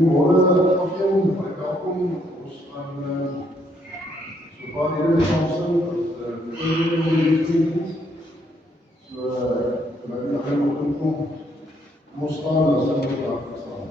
Goeiemôre alkeen, baie welkom. Ons gaan so baie hierdie saamsing as vriende. So wanneer jy nog kom, ons staan as ons daar staan.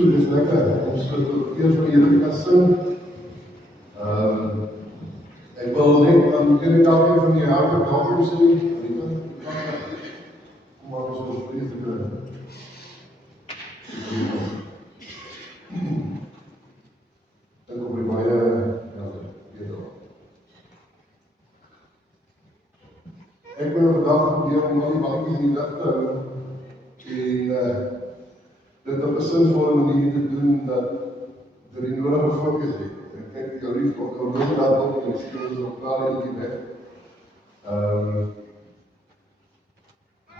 So, dis lekker. Ons het eers van die Here kan sing. Ek wil net aan elkeen van die harte welkom sê. Kom maar, ons wil vreselike. Ek op die baie, weet al. Ek ben vandag probeer om al die bakkies in die lig te hou en dit op 'n sinvolle manier te doen dat die nodige fokus het. Ek kyk jou lief op jou loop daar op en ek sien ons op klaar eentjie weg.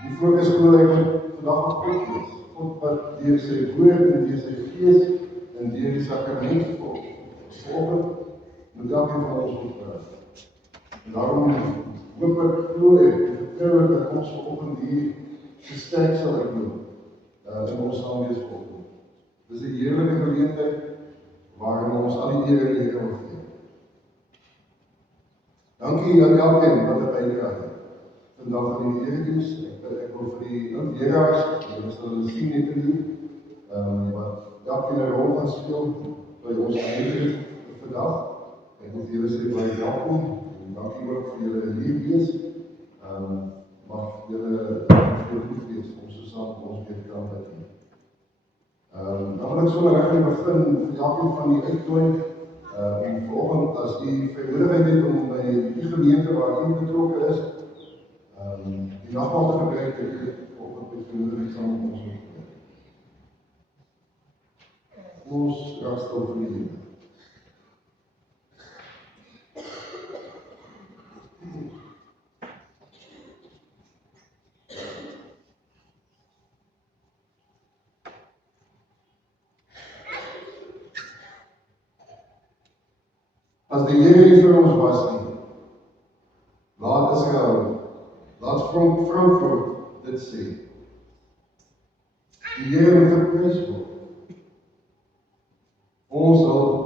Die fokus glo ek vandag op God is. God wat deur sy woord en deur sy gees en deur die sakrament volg. Vanoggend moet elkeen van ons opdraai. En daarom hoop ek, glo ek en vertrou ek dat ons vanoggend hier gesterk sal uitloop in ons aanwees vanoggend. Dis 'n heerlike geleentheid waarin ons al die eer en die Here wil gee. Dankie aan elkeen wat er bydra het. Vandag in die erediens, ek wil vir die leraars, ons sal hulle sien net hier, wat elkeen 'n rol gaan speel by ons gemeente vandag. Ek wil vir julle sê baie welkom en dankie ook vir julle liefdes. Mag julle goed wees om so saam met ons weer kan bid. Dan wil ek sommer reg begin vir elkeen van die uitnooi en vanoggend as die vrymoedigheid het om by die gemeente waar u betrokke is, die nagmaal te gebruik en vanoggend met vrymoedigheid saam met ons bid. Ons raak stil vir die Here. As die Here nie vir ons was nie, laat Israel, laat Frankfurt dit sê. Die Here moet geprys word. Ons hulp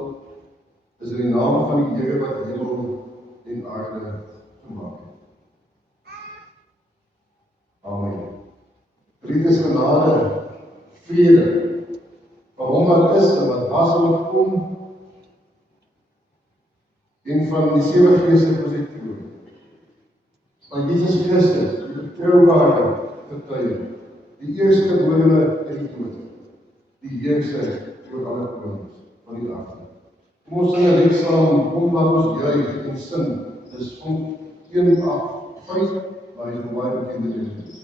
is in die naam van die Here wat hemel en aarde gemaak het. Amen. Liefde is genade, vrede, van hom wat is en wat was en wat kom, en van die sewe geeste van sy troon. Van Jesus Christus, die betroubare getuie, die eerstgeborene uit die dood, die heerser oor alle konings van die aarde. Kom ons sing 'n lied saam, kom laat ons juig en sing. Dis van 1:8:5, maar die baie bekende lied is.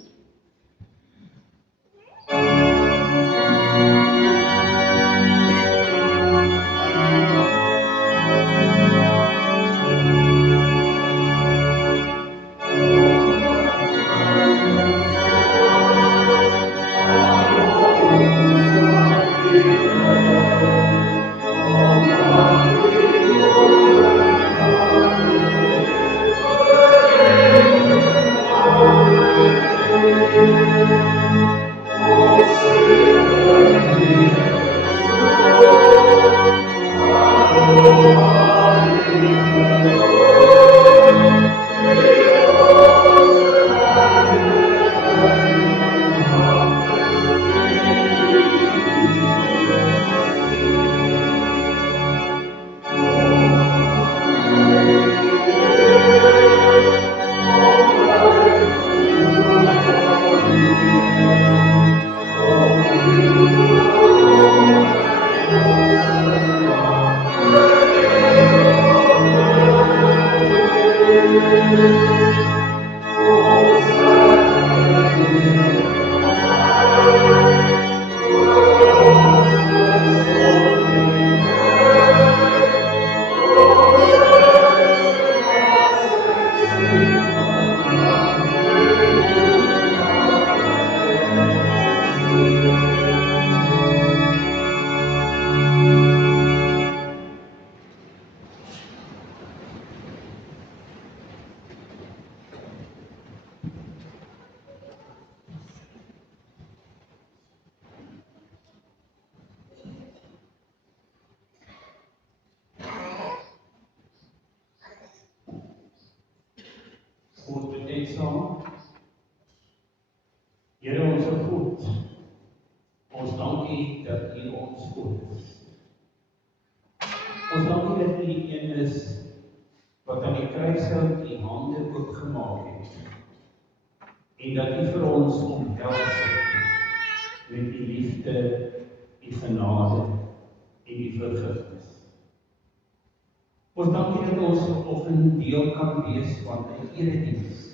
Ons bid saam. Here ons God, Ons dankie dat U ons God is. Ons dankie dat U die een is wat aan die kruishout U hande oopgemaak het en dat U vir ons omhels het met U liefde, U genade en U vergifnis. Ons dankie dat ons vanoggend deel kan wees van 'n erediens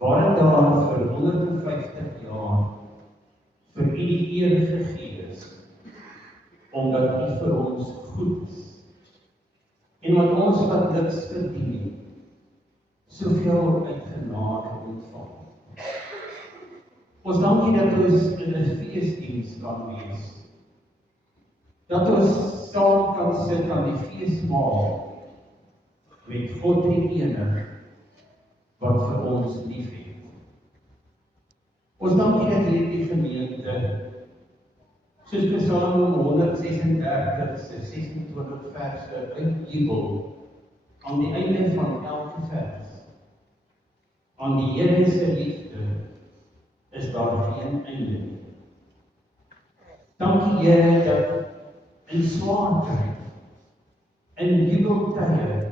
waarin daar vir 150 jaar vir U die eer gegee is, omdat U vir ons goed is. En wat ons wat niks verdien nie, soveel uit genade ontvang. Ons dankie dat ons in 'n feesdiens kan wees. Dat ons saam kan sit aan die feesmaal met God die Enig wat vir ons lief het. Ons dankie dat hierdie gemeente, soos Psalm 136 se 26 verse uitjubel, aan die einde van elke vers, aan die Here se liefde is daar geen einde nie. Dankie Here dat in swaar tyd, in jubeltye,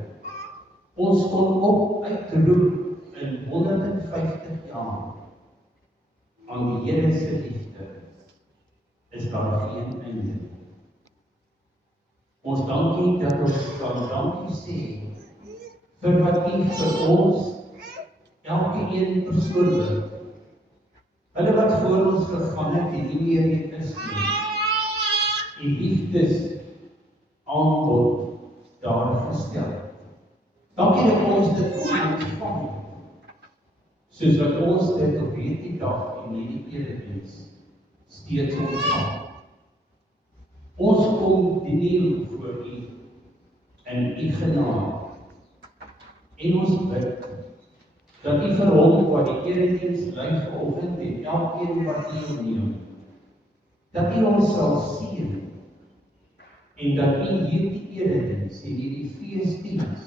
ons kon uitroep in 150 jaar, aan die Here se liefde is daar geen einde. Ons dankie dat ons kan dankie sê vir wat U vir ons, elke een persoonlik, hulle wat voor ons gegaan het en nie meer hier is nie, U liefdes aanbod daar gestel. Dankie dat ons dit ontvang, soos wat ons dit op hierdie dag en hierdie erediens steeds ontvang. Ons kom kniel voor U in U genade en ons bid dat U vir hom wat die erediens lei vanoggend en elkeen wat U neem, dat U ons sal seën en dat U hierdie erediens en hierdie feesdiens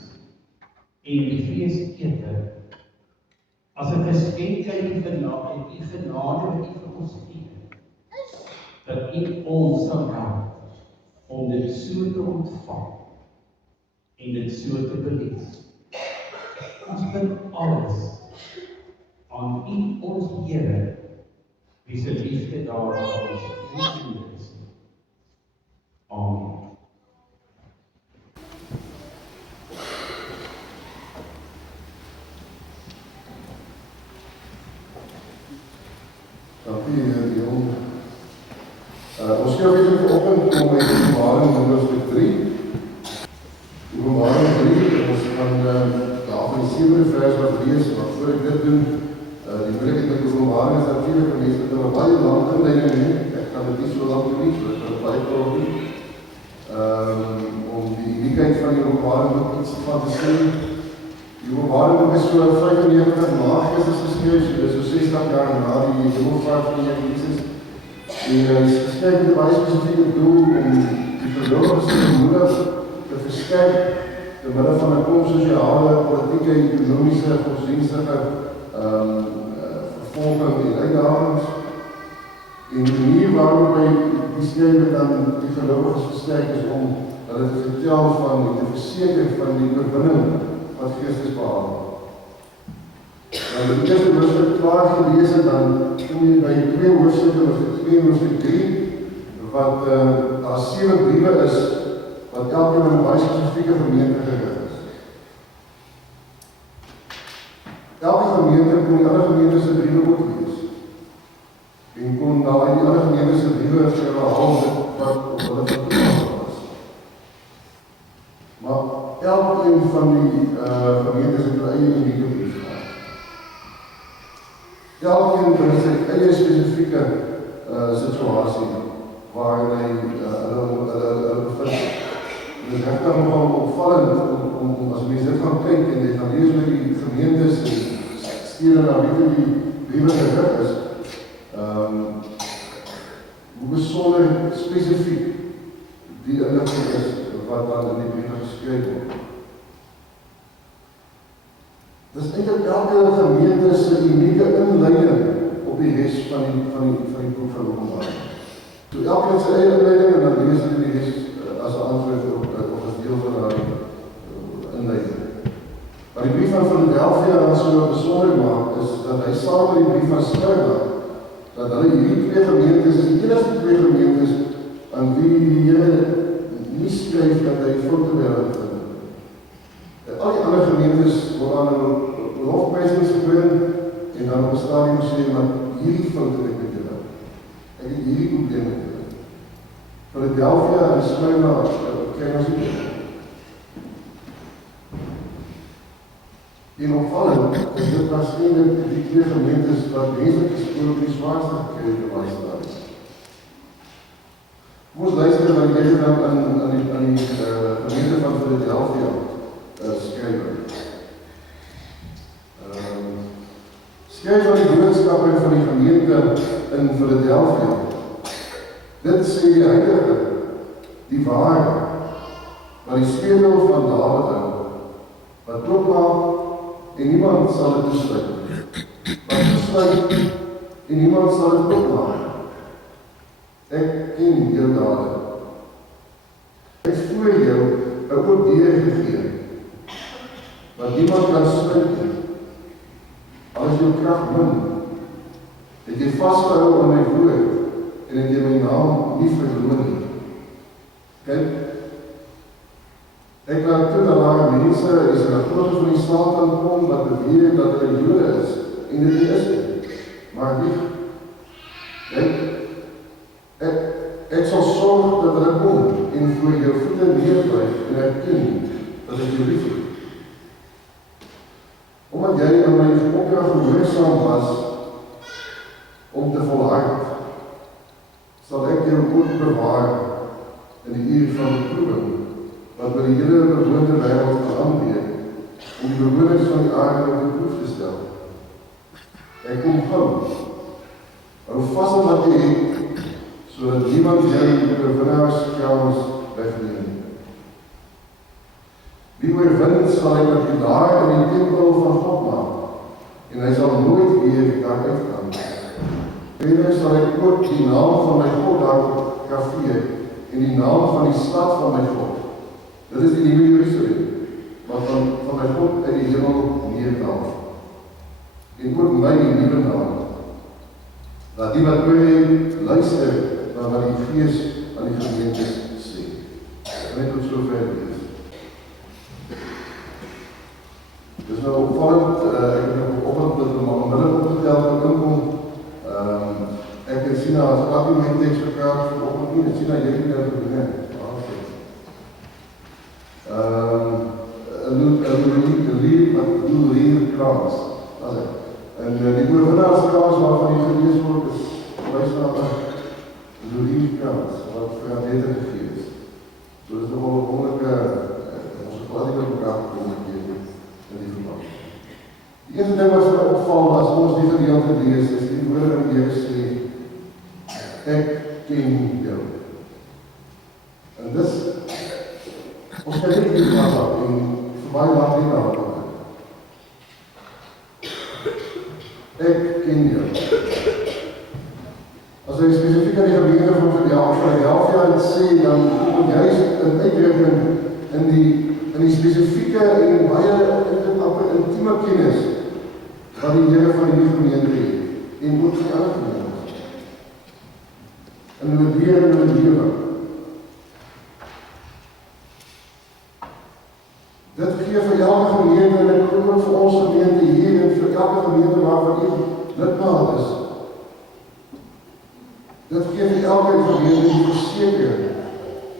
en die feesete as 'n geskenk uit U genade wat U vir ons gee, dat U ons sal help om dit so te ontvang en dit so te beleef. Ons bid alles aan U, ons Here, wie se liefde daar aan ons vriende is. Amen. Dankie, Leon. Ons skryf hier vanoggend om uit Openbaring hoofstuk 3. Openbaring 3, ons gaan daar van die 7de vers wat lees, maar voor ek dit doen, die moeilikheid met Openbaring is natuurlijk vir mense dat hulle baie lang inleiding nie. Ek kan dit nie so lang doen, so ek kan het baie kort doen. Om die uniekheid van die Openbaring ook iets van te sê. Die Openbaring is so 95 na Christus geskryf, so dis so 60 jaar na die hemelvaart van die Here Jesus. En is geskryf met 'n baie spesifieke doel om die gelowiges te bemoedig, te versterk, te midde van 'n klomp sosiale, politieke, ekonomiese, godsdienstige vervolging en uitdagings. En die manier waarop hy die skrywe dan die gelowiges versterk is om hulle te vertel van en te verseker van die oorwinning wat Christus behaal. Die eerste hoofstuk klaar gelees het, dan kom jy by 2 hoofstukke, hoofstuk 2 en hoofstuk 3, wat daar 7 briewe is, wat elkeen in 'n baie spesifieke gemeente gerig is. Elke gemeente kon die ander gemeente se briewe ook lees. En kon daar in die ander gemeente se briewe herhaal wat op hulle vertel was. Maar elkeen van die gemeentes het hulle eie unieke brief gehad. Elkeen bring sy eie spesifieke situasie waarin hy hulle bevind. Dit is regtig nogal opvallend om as mense dit gaan kyk en jy gaan lees met die gemeentes en stede na wie die briewe gerig is, hoe besonder spesifiek die inligting is wat dan in die briewe geskryf word. Dis eintlik elke gemeente se unieke inleiding op die res van die boek van Openbaring. So elkeen sy eie inleiding en dan lees hulle die res as 'n antwoord of as deel van haar inleiding. Maar die brief van Philadelphia wat so besonder maak, is dat hy saam met die brief van Smyrna, dat hulle hierdie twee gemeentes is die enigste twee gemeentes aan wie die Here nie skryf dat hy foute wêreld vind. Al die ander gemeentes word aan hulle lofprysings gebring en dan op 'n stadium sê, maar hierdie foute het ek met julle. Ek het hierdie probleem met julle. Philadelphia en Smyrna kry ons nie. En opvallend is dit waarskynlik die twee gemeentes wat menslik gesproke op die zwaarste gekry het in Israel. Kom ons luister wat die Here dan aan die gemeente van Philadelphia skryf. Skryf aan die boodskapper van die gemeente in Philadelphia. Dit sê die heilige, die ware, wat die spedel van Dawid hou, wat oopmaak en niemand sal dit toesluit. Wat toesluit en niemand sal dit oopmaak. Ek ken jou dade. Ek het voor jou 'n oop deur gegee, wat niemand kan sluit nie. Al is jou krag min, het jy vasgehou aan my woord en het jy my naam nie verloor nie. Kyk, ek laat toe dat daar mense is en dat groot van die Satan kom wat beweer dat hulle Jode is en dit nie is nie. Maar nie. Ek sal sorg dat hulle kom en voor jou voete neerbuig en erken dat ek jou lief het. Omdat jy aan my opdrag gehoorsaam was om te volhard, sal ek jou ook bewaar in die uur van beproewing, wat by die hele bewoonde wêreld gaan aanbreek, om die bewoners van die aarde op die proef te stel. Ek kom gou, hou vas aan wat jy het, sodat niemand jy die oorwinnaarskrans wegneem. Wie oorwin sal hy met die daar in die tempel van God maak, en hy sal nooit weer daar uitgaan. Verder sal ek ook die naam van my God daar graveer, en die naam van die stad van my God. Dit is die nuwe Jerusalem, wat van my God uit die hemel neerdaal. En ook my nuwe naam. Dat die wat oor luister, na wat die Gees aan die gemeentes sê. Net tot sover lees. Dit is nou opvallend, ek het nog opvallend dat we maar onmiddellik opgetel kan inkom. Ek het sien as ek in my tekst gepraat vanoggend nie, ek sien dat jy nie nou gedoen. Een liefkrans. En die oorwinnaarskrans waarvan die gelees word is verwys na 'n liefkrans wat vir haar beter gegee is. So dit is nogal 'n wonderlike, ons het glad nie met mekaar gekom in die verband. Die eerste ding wat my opval as ons die gedeelte lees is die woorde wat die Here sê, ek ken jou. En dis ons kan nie die vraag en vir baie laat nie na ek ken jou. As hy spesifiek aan die gemeente van Philadelphia het sê, dan moet jy een uitdrukking in die spesifieke en baie intieme kennis wat die Here van die gemeente het en ook vir alle gemeentes. In hulle lewe en hulle lewe. Dit gee vir elke gemeente en ek glo ook vir ons gemeente hier en vir elke gemeente waarvan u lidmaat is. Dit gee vir elke gemeente die versekering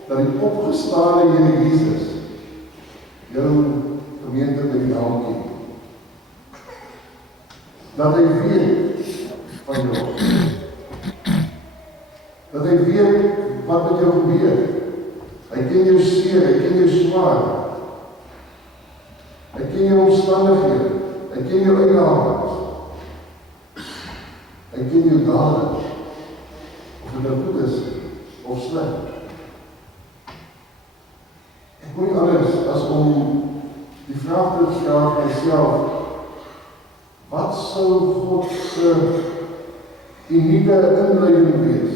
dat die opgestane Here Jesus jou gemeente by die naam ken. Dat hy weet van jou. Dat hy weet wat met jou gebeur. Hy ken jou seer, hy ken jou swaar. Hy ken jou omstandighede, hy ken jou uitdagings. Hy ken jou dade, of dit nou goed is, of sleg. Ek moet nie anders as om die vraag te stel vir myself, wat sou God se unieke inleiding wees.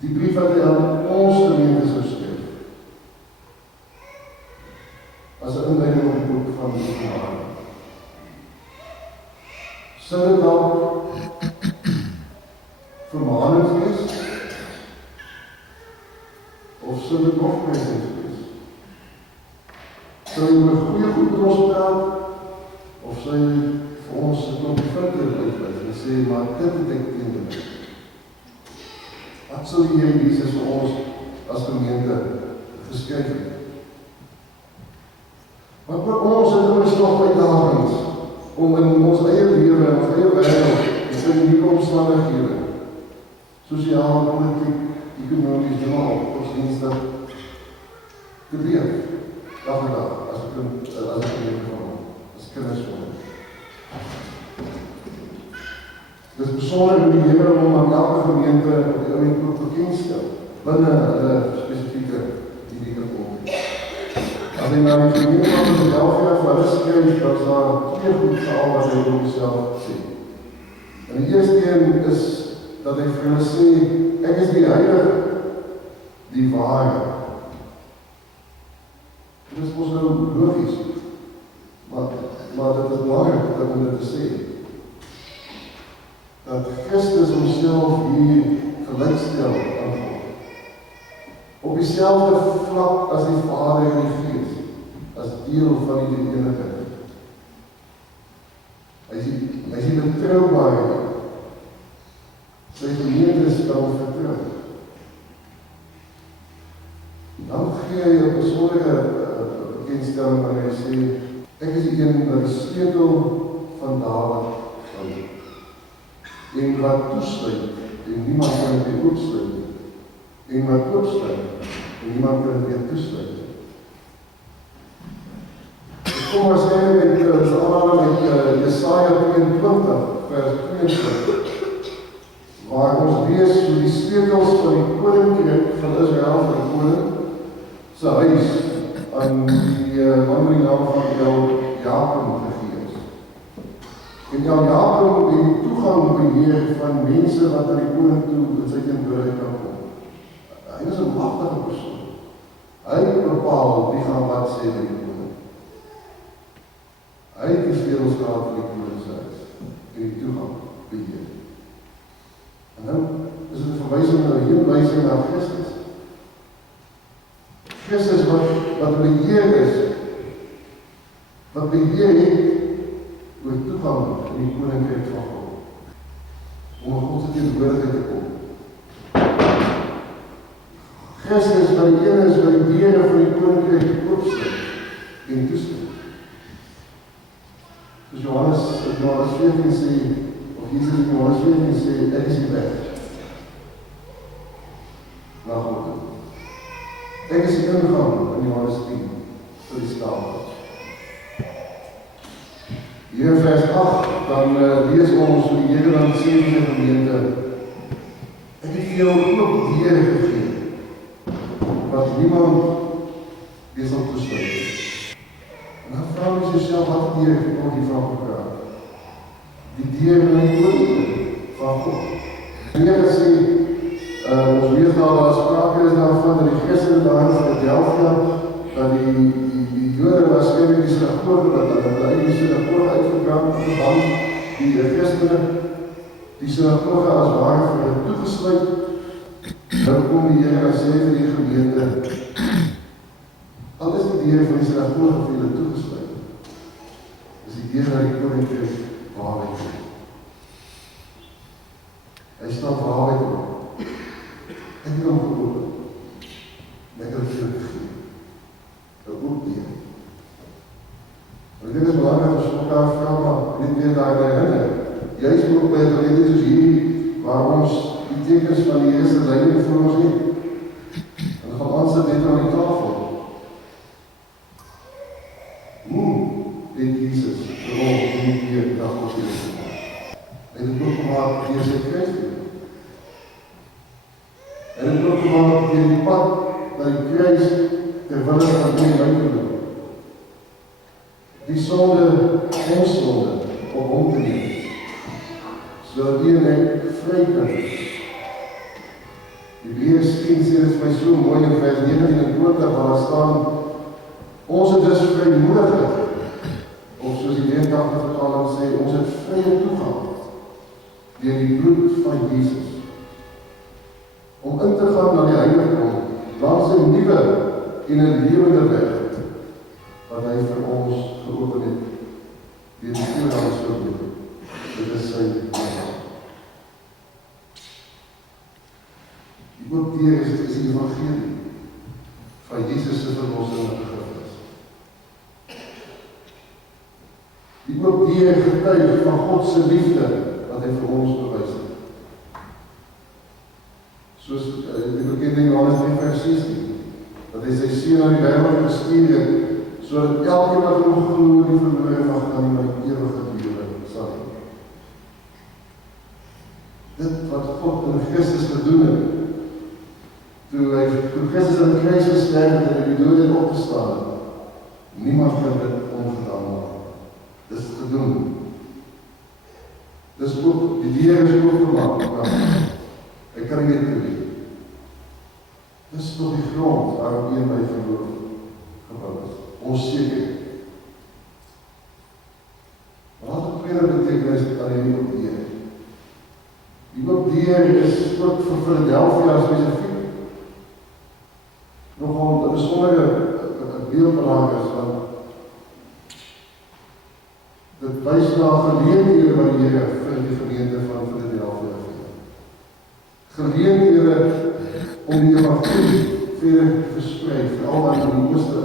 Die brief wat hy aan ons gemeente sou skryf, as 'n inleiding op die boek van die Openbaring. Sou dit dalk vermanend wees, of sou dit nog presens wees? Sou hy oor goeie goed met ons praat, of sou hy vir ons 'n klomp vinker uitwys en sê, maar dit het ek teen dit. Wat sou die Here Jesus vir ons as gemeente geskryf het? Want vir ons het ons nog uitdagings om in ons eie lewe en ons eie wêreld en in die omstandighede, sosiaal, politiek, ekonomies, godsdienstig, te leef, dag en dag, as 'n gemeente van hom, as kinders van hom. Dit is besonder hoe die Here hom aan elke gemeente op die oomblik ook bekendstel, binne hulle spesifieke unieke konteks. As hy na die gemeente van Philadelphia vir hulle skryf, dan is daar twee goed vir al wat hy oor homself sê. En die eerste een is dat hy vir hulle sê, ek is die heilige, die ware. Dit is ons nou logies, maar dit is belangrijk om dit te sê. Dat Christus homself hier gelykstel aan God. Op dieselfde vlak as die Vader en die Gees, as deel van die eenheid. Hy is die betrouwbare. Sy gemeente is dan vertrouw. Dan gee hy 'n besondere bekendstelling wanneer hy sê, ek is die een wat die sleutel van Dawid sal. En wat toesluit, en niemand kan het weer oopsluit. En wat oopsluit, en niemand kan het weer toesluit. Ek kom waarschijnlijk met Jesaja 22, vers 22, waar ons lees hoe die sleutels van die koninkryk van Israel, van die koning, sy huis, aan die man met die naam van Jakob gegee is. En Jakob het die toegang beheer van mense wat aan die koning toe in sy teenwoordigheid kan kom. Hy is 'n magtige persoon. Hy bepaal wie gaan wat sê by die koning. Hy het die sleutels gehad van die koning se huis en die toegang beheer. En nou is dit 'n verwysing na die heenwysing na Christus. Christus wat beheer is, wat beheer het oor toegang in die koninkryk van God, om in God se teenwoordigheid te kom. Christus wat die een is wat die deure van die koninkryk oopsluit en toesluit. Soos Johannes 14 sê, of Jesus in Johannes 14 sê, ek is die weg na God toe. Ek is die ingang in Johannes 10 vir die skaap. Hier in vers 8, dan lees ons hoe die Here dan sê vir die gemeente, ek het vir jou ook deure gegee, wat niemand weer sal toesluit. En dan vra ons jouself, wat deure het ons hiervan gepraat? Die deure in die koninkryk van God. Die Here sê, ons lees daar sprake is daarvan, dat die Christen daar in Philadelphia, dat die Jode waarskynlik die sinagoge, dat hulle die sinagoge uitgebrand, die Christene, die sinagoge as ware vir hulle toegesluit. Nou kom die Here en sê vir die gemeente, al is die deur van die sinagoge vir julle toegesluit, is die deur na die koninkryk waarheid. Hy staan waarheid op. Ek het hom geopen. En ek het het vir gegeen. Een oop deur. En dit is belangrijk as mekaar vra, maar net weer daar herinner. Juist ook by gelede soos hierdie, waar ons die tekens van die eerste leiding voor ons het. En gaan aansit net aan die tafel. Hoe het Jesus vir ons nie weer dag op die rest gemaakt? Hy het het ook gemaakt deur sy kruis. En het ook gemaakt deur die pad na die kruis terwille van die uitgeloop. Die sonde, ons sonde, op hom te neem. sodat U en ek vry kan wees. Hebreërs 10 sê dit vir my so mooi in vers 19 en 20 waar daar staan, ons het dus vrymoedigheid, of soos die 83 vertaling sê, ons het vrye toegang deur die bloed van Jesus, om in te gaan na die heiligdom, langs 'n nuwe en 'n lewende weg, wat hy vir ons geopen het, deur die voorhangskoop. Dit is sy naam. Die oop deur is die evangelie van Jesus se verlossing en vergifnis. Die oop deur getuig van God se liefde wat hy vir ons bewys het. Soos die bekende Johannes 3 vers 16, dat hy sy seun na die wêreld gestuur het, sodat elkeen wat in hom glo nie verlore mag gaan, maar ewige lewe sal hê. Dit wat God in Christus gedoen het, toe Christus aan die kruis gesterf het en in die dood het opgestaan het, niemand kan dit ongedaan maak. Dis gedoen. Dis ook, die deur is oopgemaak. Ek kan nie dit doen. Dis tot die grond waarop een by geloof gebou is. Ons seker. Wat die tweede betekenis aan die oop deur? Die oop deur is ook vir Philadelphia spesifiek nogal 'n besondere beelddrager is, want dit wys na geleenthede wat die Here vir die gemeente van Philadelphia gee. Geleenthede om die evangelie verder te versprei, veral aan die ooste.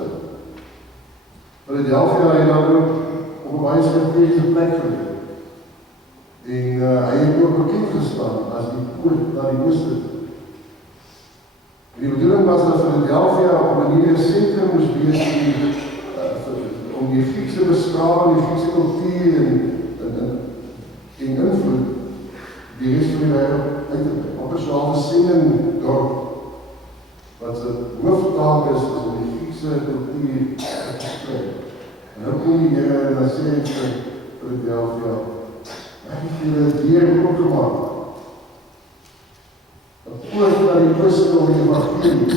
Philadelphia het dan ook op 'n baie strategiese plek gelê. En hy het ook bekend gestaan as die poort na die ooste. En die bedoeling was dat Philadelphia op 'n manier 'n sentrum moes wees om die Griekse beskawing, die Griekse kultuur en invloed die res van die wêreld uit te bring. Op 'n soort sendingdorp wat se hooftaak is om die Griekse kultuur te versprei. En nou kom die Here en dan sê hy vir Philadelphia, ek het julle deur oopgemaak. 'n poort na die ooste om die evangelie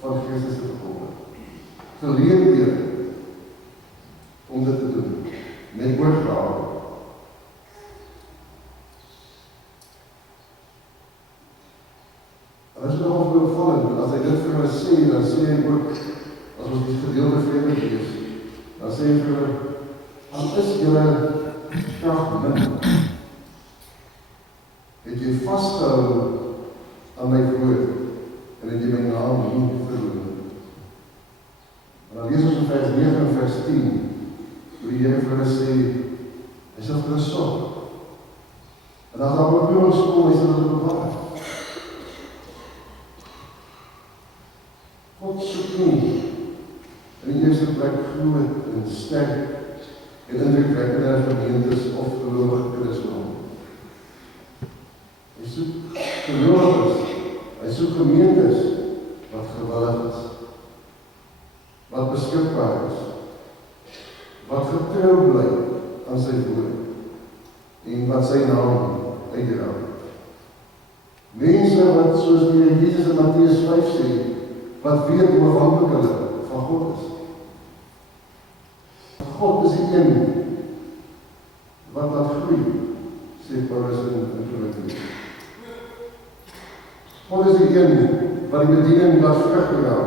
van Christus te verkondig. Geleenthede om dit te doen, met oorgawe. En dit is nogal opvallend, as hy dit vir hulle sê, dan sê hy ook, as ons die gedeelte verder lees, dan sê hy vir hulle, as is julle krag min, het jy vasgehou aan my woord, en het jy my naam nie verloor. En dan lees ons in vers 9 en vers 10, hoe die Here vir hulle sê, hy sal vir hulle sorg. En as daar oorlewings kom, hy sal hulle bewaar. God soek nie in die eerste plek groot en sterk en indrukwekkende gemeentes of gelowige kinders vir hom. Hy soek gelowiges, hy soek gemeentes wat gewillig is, wat beskikbaar is, wat getrou bly aan sy woord en wat sy naam uitdra. Mense wat, soos die Jesus in Matteus 5 sê, wat weet hoe afhanklik hulle van God is. God is die een wat laat groei, sê Paulus in Korintiërs. God is die een wat die bediening laat vrug dra.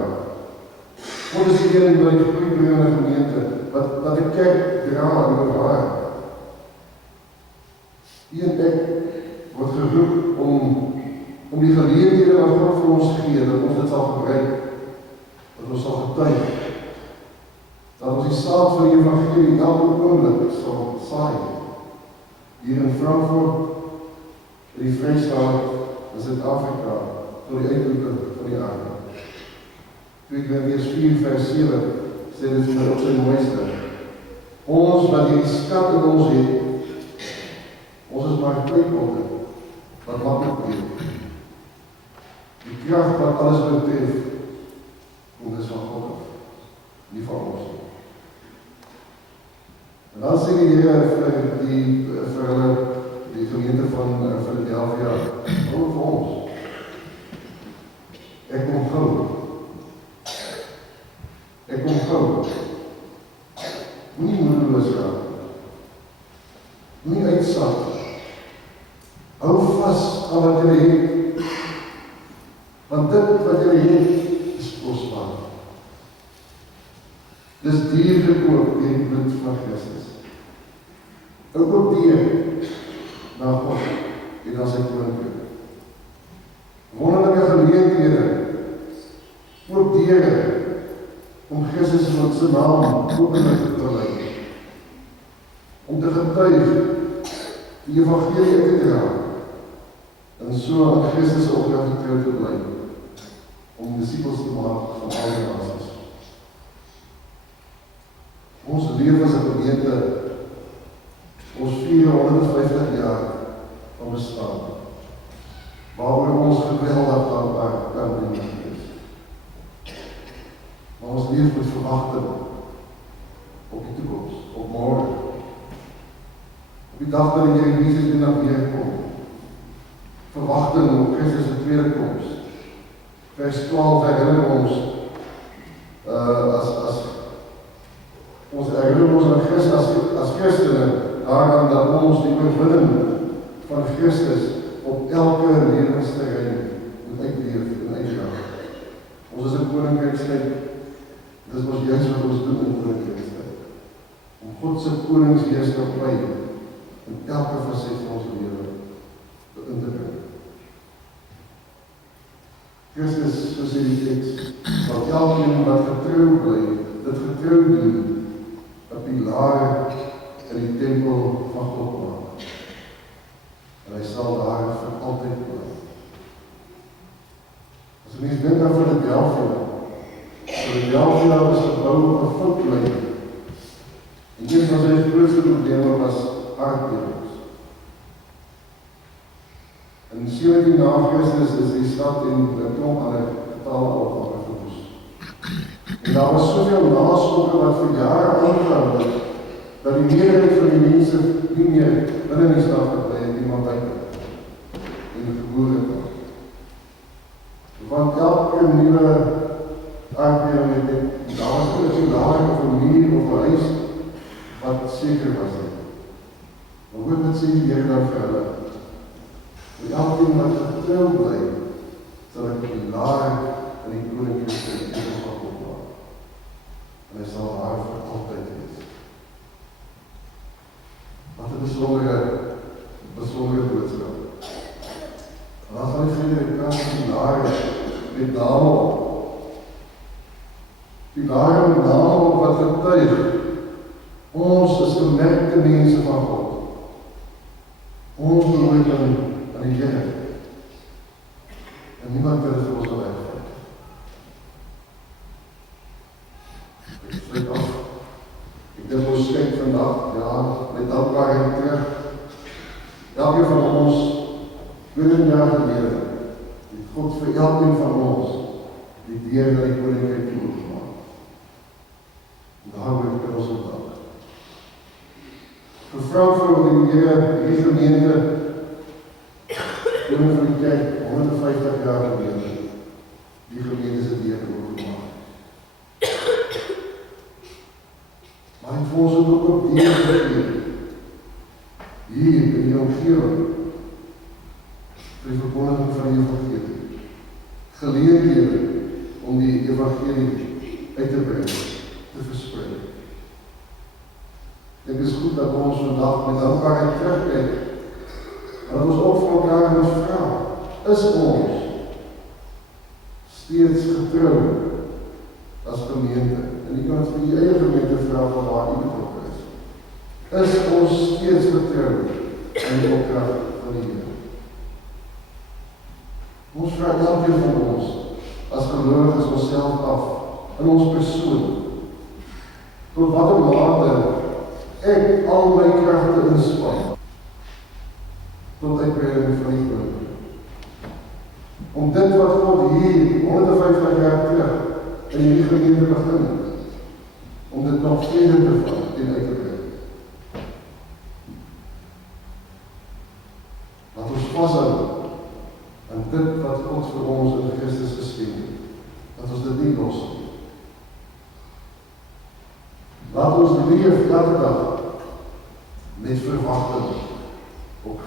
God is die een wat die groei bring in 'n gemeente, wat die kerk dra en bewaar. U en ek word geroep om die geleenthede wat God vir ons gee, dat ons dit sal gebruik, dat ons sal getuig, dat ons die saad van die evangelie elke oomblik sal saai. Hier in Frankfurt, in die Vrystaat, in Suid-Afrika, tot die uitroepe van die aarde. 2 Korintiërs 4 vers 7 sê dit vir op sy mooiste. Ons wat hierdie skat in ons het, ons is maar kleipotte, wat maklik weet. Die krag wat alles betref, kom dis van God af, nie van ons. En dan sê die Here vir hulle, die gemeente van Philadelphia, hou vir ons. Ek kom gou. Ek kom gou. Moenie moedeloos raak. Moenie uitsak. Hou vas aan wat jy het. Want dit wat jy het, is kosbaar. Dis duur gekoop deur die bloed van Christus. Ook deur na God en na sy koninkryk. Wonderlike geleenthede, ook deur om Christus se naam openlik te lei. Om te getuig, die evangelie uit te dra, en so aan Christus se opdrag getrou te bly, om disippels te maak van alle nasies. Ons lewe as 'n gemeente, ons 450 jaar van bestaan, waaroor ons geweldig dankbaar kan wees. Maar ons leef met verwagting op die toekoms, op môre. Op die dag dat die Here Jesus weer kom. Verwagting op Christus se tweede koms. Vers 12 herinner ons ons herinner ons aan Christus as Christene daaraan dat ons die oorwinning van Christus op elke lewensterrein moet uitleef en uitdra. Ons is 'n koninkrykstyd. Dis mos juist wat ons doen in koninkrykstyd. Om God se koningsheerskappy in elke faset van ons lewe in te bring. Christus gesê die teks, dat elkeen wat getrou bly, dit getrou doen, 'n pilaar in die tempel van God maak. En hy sal daar vir altyd bly. As 'n mens dink aan Philadelphia was gebou op 'n vloedlyn. En een van sy grootste probleme was aardbewings. In 17 na Christus is die stad en 'n klomp ander totale verwoes. En daar was soveel nasoeke wat vir jare aangehou het, dat die meerderheid van die mense nie meer binne die stad gebly het, iemand buite en gebore het. Want elke nuwe aardbewing het, daar was nie 'n pilaar of 'n muur of 'n huis wat seker was nie. Maar hoe wat sê die Here dan vir hulle? Die elkeen wat getrou bly, sal ek die pilaar in die koninkryk van die tempel van God maak. En hy sal daar vir altyd wees. Wat 'n besondere boodskap. En dan sal die Frederik pilaar met name op. Pilaar met name op wat getuig. Ons is gemerkte mense van God. Ons behoort aan die Here. En niemand kan dit vir ons wegvat. Ek sluit af. Ek dink ons kyk vandag, met dankbaarheid terug. Elkeen van ons, 20 jaar gelede, het God vir elkeen van ons die deur na die koninkryk toe oopgemaak. En daaroor kan ons op dank. Vir Frankfurt en die Here, die gemeente, van die kerk, 150 jaar gelede, die gemeente se deur oopgemaak. Maar hy het ons ook op deur gegee, hier in die omgewing, vir die verkondiging van die evangelie. Geleenthede om die evangelie uit te bring, te versprei. Dit is goed dat ons vandag met dankbaarheid terugkyk, en dat ons ook vir elkaar moet vra, is ons steeds getrou as gemeente? En jy kan het vir die eie gemeente vra van waar jy betrokken is. Is ons steeds getrou in die opdrag van die Here? Ons vra elkeen van ons, as gelowiges onsself af, in ons persoon, tot watter mate ek al my kragte inspann, tot uitbreiding van die koninkryk. Om dit wat God hier 150 jaar terug in hierdie gemeente begin het, om dit nog verder te vat en uit te brei.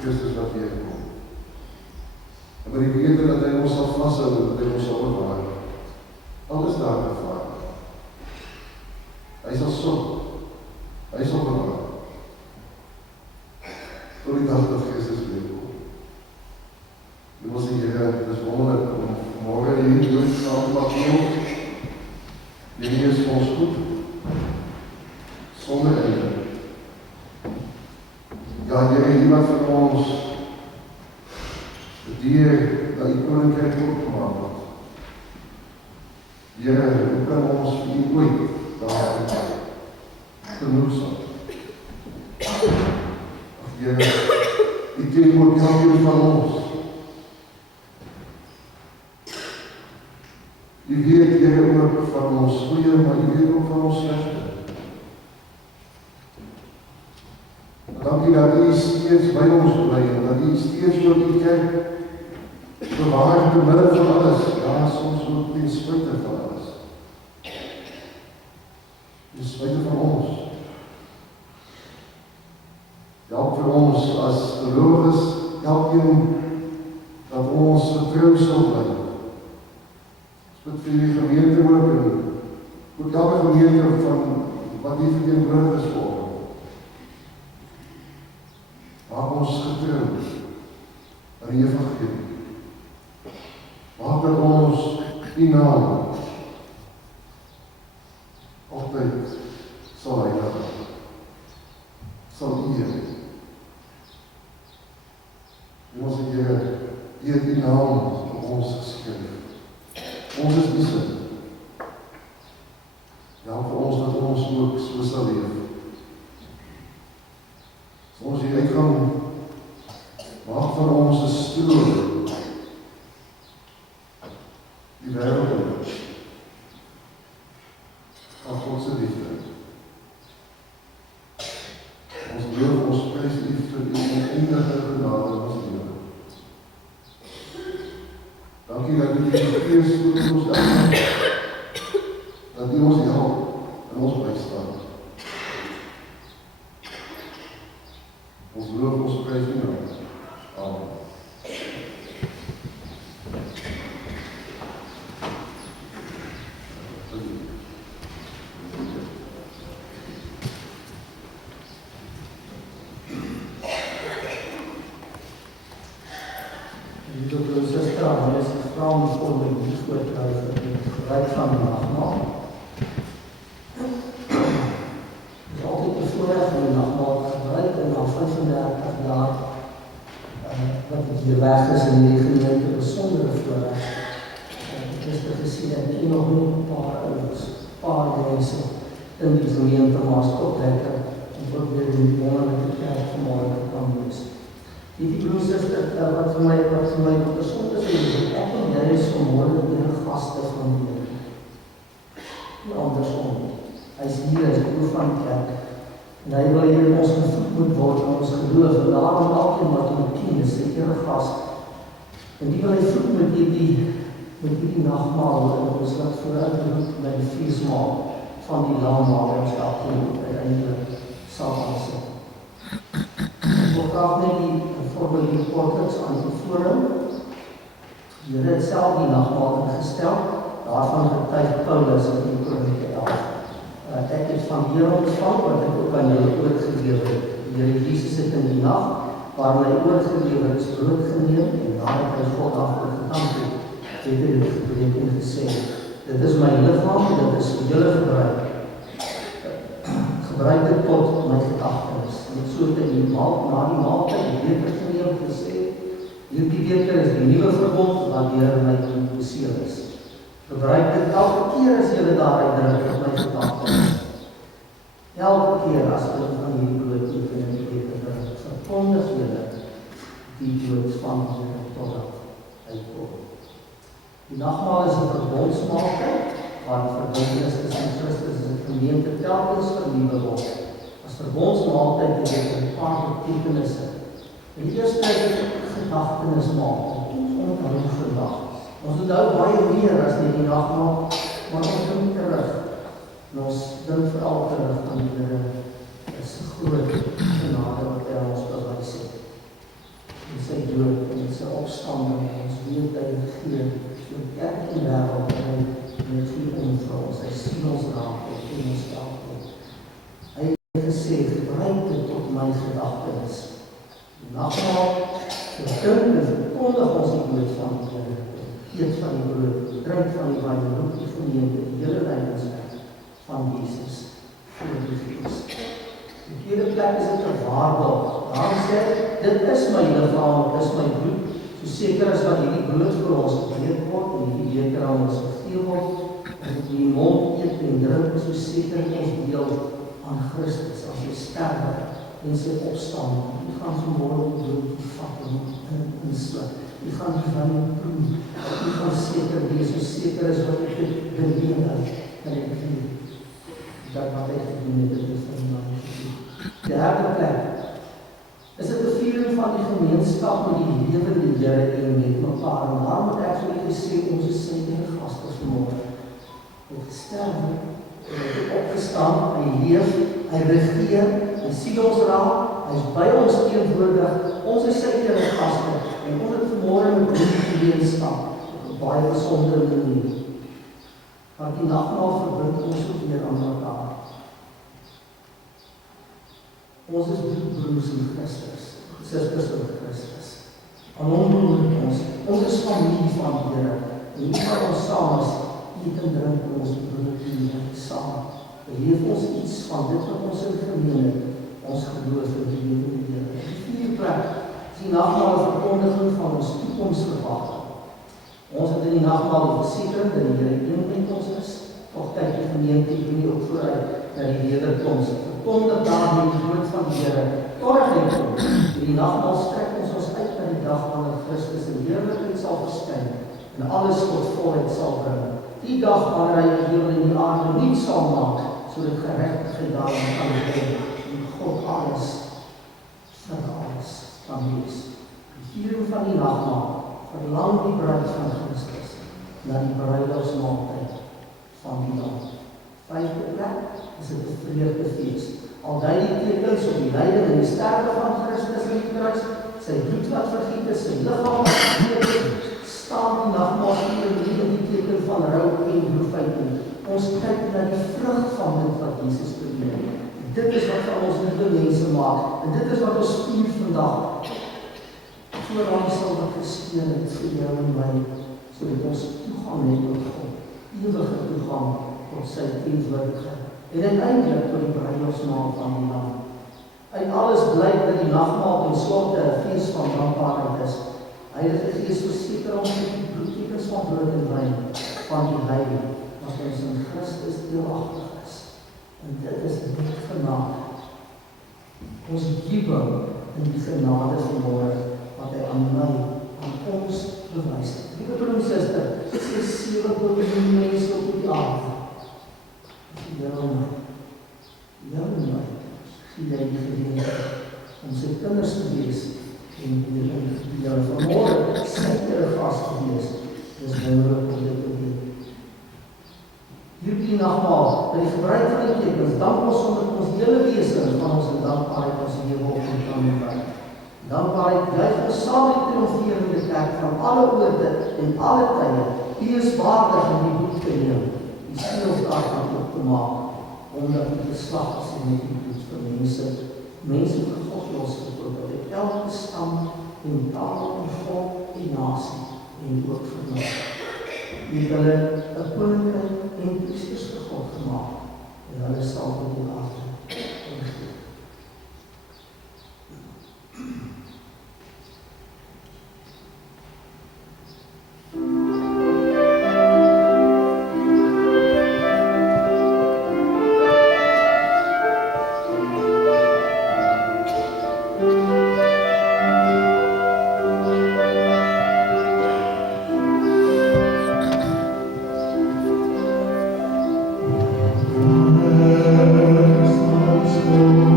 Christus wat weer kom. En met die wete dat hy ons sal vashou, dat hy ons sal bewaar. Alles daar gevaar. Hy sal sorg. Hy sal bewaar. Tot die dag dat Christus weer kom. Dit was die Here, dit is wonderlik om môre hierdie dood saam te maak. Die Here is vir ons goed. Sonder einde. Ja, Here, iemand van ons die dat die koninkryk opgemaak word. Here, hoe kan ons vir u ooit daar genoegsaam? Here, u ken ook elkeen van ons. U weet, Here, ook van ons goeie, maar u weet ook van ons slegte. Dankie dat u steeds by ons bly en dat u steeds oor die kerk bewaar te midde van alles. Ja, soms ook ten spyte van alles. Ten spyte van ons. Help vir ons as gelowiges, elkeen dat ons getrou sal bly. Ons vir die gemeente ook en ook elke gemeente van wat die verteenwoordig is vir ons. Maak ons getrou aan die evangelie. Maak dat ons die naam altyd sal heilig, sal eer. Ons Here, U het die naam op ons geskryf. Ons is die sin. Ja, vir ons dat ons ook so sal leef. So ons hier uitgaan, maak van ons 'n stroom die wêreld van God se liefde. Ons loof, ons prys U vir U oneindige genade in ons lewe. Dankie dat U die Gees vir ons aanneem, dat U ons help en ons bystaan. Ons loof, ons prys U naam. Amen. in die gemeente maar opletten en tot weer die wonderlijke kerk vanmorgen kan wees. Die broers en susters, wat vir my persoonlik is, ek en jy is vanmorgen weer gaste van die Here. Nie andersom. Hy is hier, hy is oor van die kerk. En hy wil hier ons gevoed moet word in ons geloof. En daarom elkeen wat hom ken, is die Here gast. En die wil hy voed met die nagmaal en ons wat vooruit by die feestmaal van die lammaal en ons elkeen uiteindelik sal aansit. Ek wil graag net die formulier kortliks aan die forum. Die Here het self die nagmaal ingestel, daarvan getuig Paulus in die Kronieke 11. Ek het van die Here ontvang wat ek ook aan julle oorgelewer het. Die Here Jesus het in die nag, waar my oorgelewer is, brood geneem en nadat hy God afgedank het, het hy dit gebreek en gesê, dit is my liggaam, dit is vir julle gebruik. Gebruik dit tot my gedagtenis. Net so dat die na die maaltyd die beker geneem gesê, hierdie beker is die nuwe verbond wat deur my beseel is. Gebruik dit elke keer as julle daaruit drink tot my gedagtenis. Elke keer as julle van hierdie brood eet en die beker drink, verkondig julle die dood van die Here totdat hy kom. Die nagmaal is 'n verbondsmaaltyd, waar die verbondenis tussen Christus en die gemeente telkens vernuwe word. As verbondsmaaltyd het dit 'n paar betekenisse. Die eerste is gedagtenismaal. Ons onthou vandag. Ons onthou baie meer as net die nagmaal, maar ons dink terug. En ons dink veral terug aan die Here se groot genade wat hy ons bewys het. sonde, ons weet hy gee, so kerk en wêreld, en hy gee om vir ons, hy sien ons raak, hy ken ons elkeen. Hy het gesê, gebruik dit tot my gedagtenis. Die nagmaal, verdink en verkondig ons die woord van die Here, eet van die brood, drink van die wyn, roep die gemeente, die hele lydensweg van Jesus voor die fees. Die tweede plek is dit 'n waarborg. Daarom sê dit is my liggaam, dit is my bloed, so seker as wat hierdie brood vir ons gebreek word en hierdie beker aan ons gegee word, en dit in die mond eet en drink, so seker ons deel aan Christus as hy sterwe en sy opstaan. U gaan vanmôre die brood vat en insluit. U gaan die wyn proe. U gaan seker wees, so seker as wat ek dit beleef het, en ek weet dat wat ek gedoen het, dit is van my gedoen. Die derde plek is dit 'n viering van die gemeenskap met die lewende Here en met mekaar. En daarom het ek vir u gesê, ons is sy ene gaste vanmôre. Hy het gesterf, hy het opgestaan, hy leef, hy regeer, hy sien ons raak, hy is by ons teenwoordig, ons is sy ene gaste, en ons het vanmôre met die gemeenskap op 'n baie besondere manier. Want die nagmaal verbind ons ook weer aan mekaar. Ons is broers in Christus, susters in Christus. Aan hom behoort ons. Ons is familie van die Here. En nie maar ons saam is, eet en drink ons brood en saam. Beleef ons iets van dit wat ons in gemeen het, ons geloof in die lewende Here. Die vierde plek is die nagmaal 'n verkondiging van ons toekomsverwagting. Ons het in die nagmaal die versekering dat die Here een met ons is. Of kyk die gemeente nie ook vooruit na die wederkoms. Verkondig daarmee die woord van die Here. Korrigheid kom. Die nagmaal strek ons uit na die dag wanneer Christus in heerlikheid sal verskyn en alles tot volheid sal bring. Die dag wanneer hy die hemel en die aarde nuut sal maak, sodat geregtigheid daarin kan bring en God alles vir alles kan wees. Die viering van die nagmaal verlang die bruid van Christus na die bruilofsmaaltyd van die Lam. Vyfde plek is dit 'n vreugdefees. Al dui die tekens op die lyding en die sterwe van Christus in die kruis, sy bloed wat vergiet is, sy liggaam wat gegee is, staan die nagmaal hier in die teken van rou en droefheid in. Ons kyk na die vrug van dit wat Jesus gedoen het. Dit is wat van ons nuwe mense maak, en dit is wat ons vier vandag. Voor ons sal wat geskeen het vir jou en my, sodat ons toegang het tot God, ewige toegang tot sy teenwoordigheid, en uiteindelik tot die bruilofsmaal van die Lam. Uit alles blyk dat die nagmaal ten slotte 'n fees van dankbaarheid is. Heilige Gees verseker ons met die bloedtekens van brood en wyn van die Heilige, wat ons in Christus deelagtig is. En dit is net genade. Ons jubel in die genade vanmôre wat hy aan my, aan ons bewys het. Liewe broer en suster, dit is 7 miljoen mense op die aarde. Jou en my, gee hy die geleentheid om sy kinders te wees en die jou vanmôre sy gas te wees. Dis wonderlik om dit te doen. Hierdie nagmaal, by die gebruik van die tekens, dank ons omdat ons hele wese van ons in dankbaarheid ons lewe op en kan bring. Dankbaarheid blyf ons saam met triomferende kerk van alle oorde en alle tye. U is waardig om die boek te neem, die seelsdaad op te maak, omdat die geslag is en met die bloed vir mense vir God losgekoop, dat uit elke stam en taal en volk en nasie en ook vir my. U het hulle 'n koninkryk en priesters vir God gemaak, en hulle sal op die aarde regeer. Yes,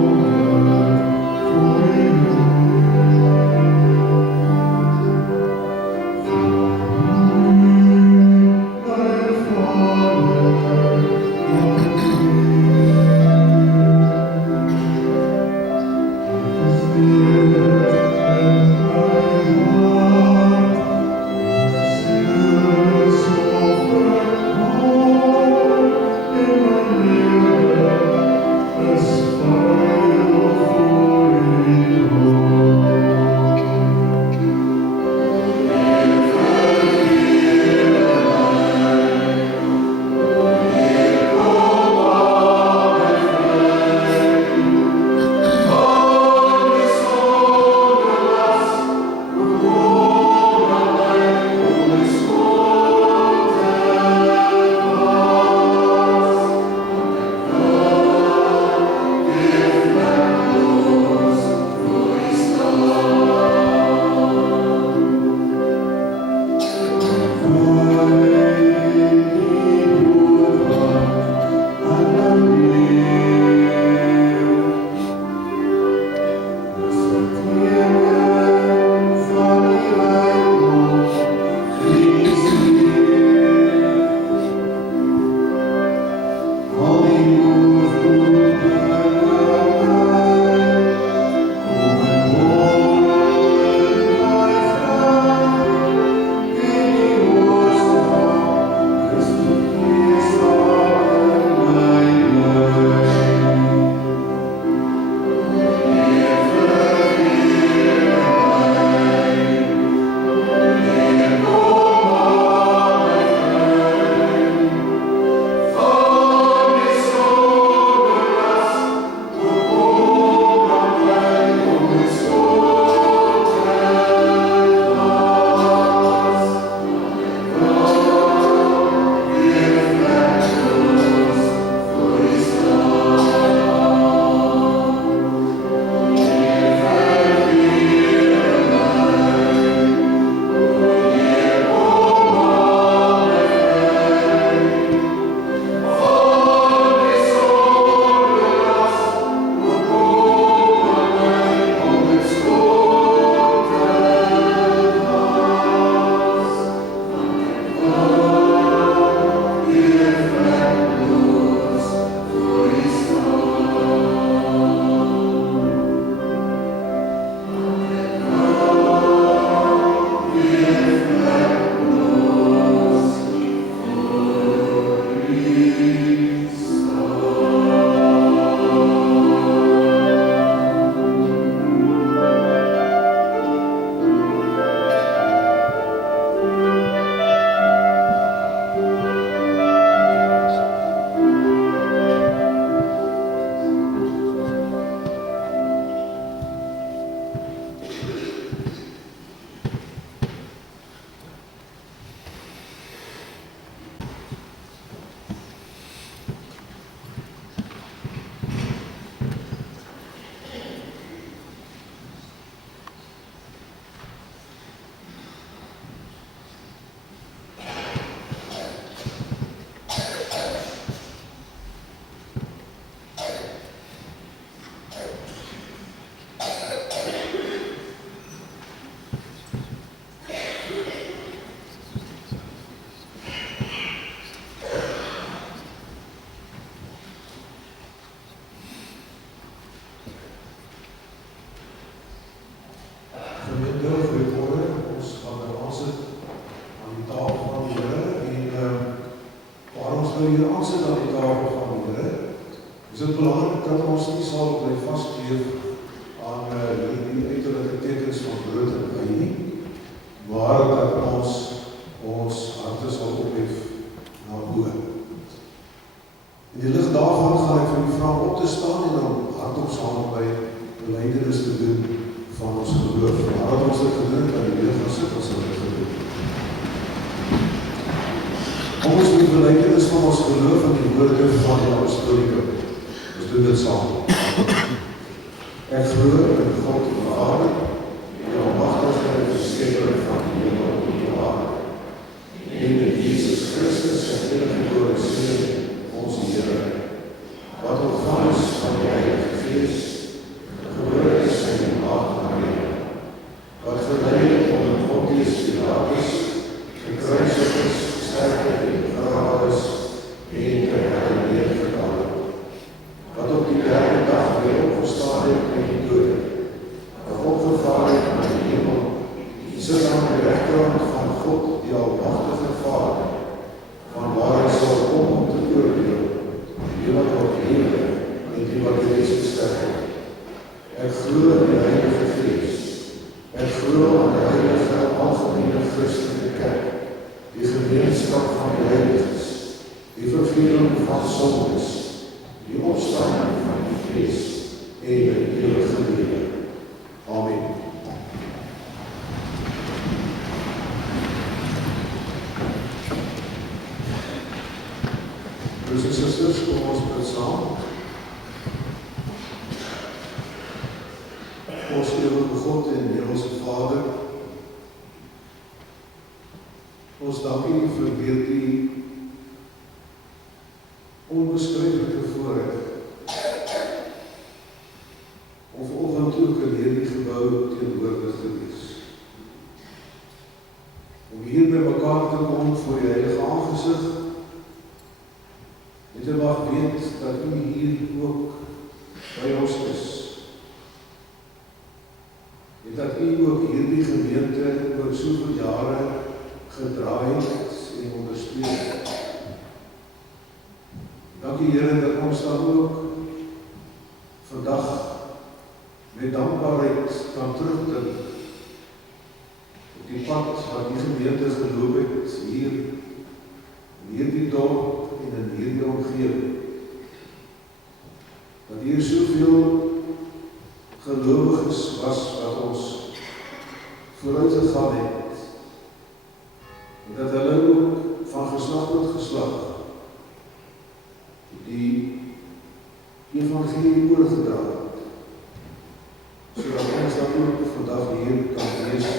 te doen van ons geloof. Maar dat ons dit gedoen het, kan die weer gaan sit as ons dit gedoen. Ons moet belydenis van ons geloof in die woorde van die apostolikum. Ons doen dit saam. Ek glo in God die Vader, die almagtige en skepper van die hemel en die aarde. En in Jesus Christus, sy eniggebore Seun, ons Here, wat ontvang is van die Heilige Gees, gebore is in die maagd Maria, wat gelei het onder Pontius Pilatus, gekruisig is, sterk en begrawe is, en ter helle neergedaal het, wat op die derde dag weer opgestaan het uit die dode, wat opgevaar het na die hemel, die sit aan die regterhand van God, die almagtige Vader, van waar hy sal kom om te oordeel, die wat op lewe en die wat reeds gesterf het. Ek glo in die Heilige Gees. Ek glo aan die heilige algemene Christelike Kerk, die gemeenskap van die heiliges, die vergifnis van sondes, die opstanding van die vlees en die ewige lewe. Amen. Broers en susters, kom ons bid saam. Ons ewige God en Hemelse Vader, ons dank U vir die onbeskryflike voorreg om vanoggend ook in hierdie gebou teenwoordig te wees. Om hier by mekaar te kom voor die heilige aangesig en te mag weet dat U hier ook by ons is. En dat U ook hierdie gemeente oor soveel jare gedraai het en ondersteun het. Dankie Here dat ons dan ook vandag met dankbaarheid kan terugdink op die pad wat die gemeente geloop het hier in hierdie dorp en in hierdie omgewing. Dat hier soveel gelowiges was wat ons vooruit gegaan het. En dat hulle ook van geslag tot geslag die evangelie oorgedra het. Sodat ons dan ook vandag hier kan wees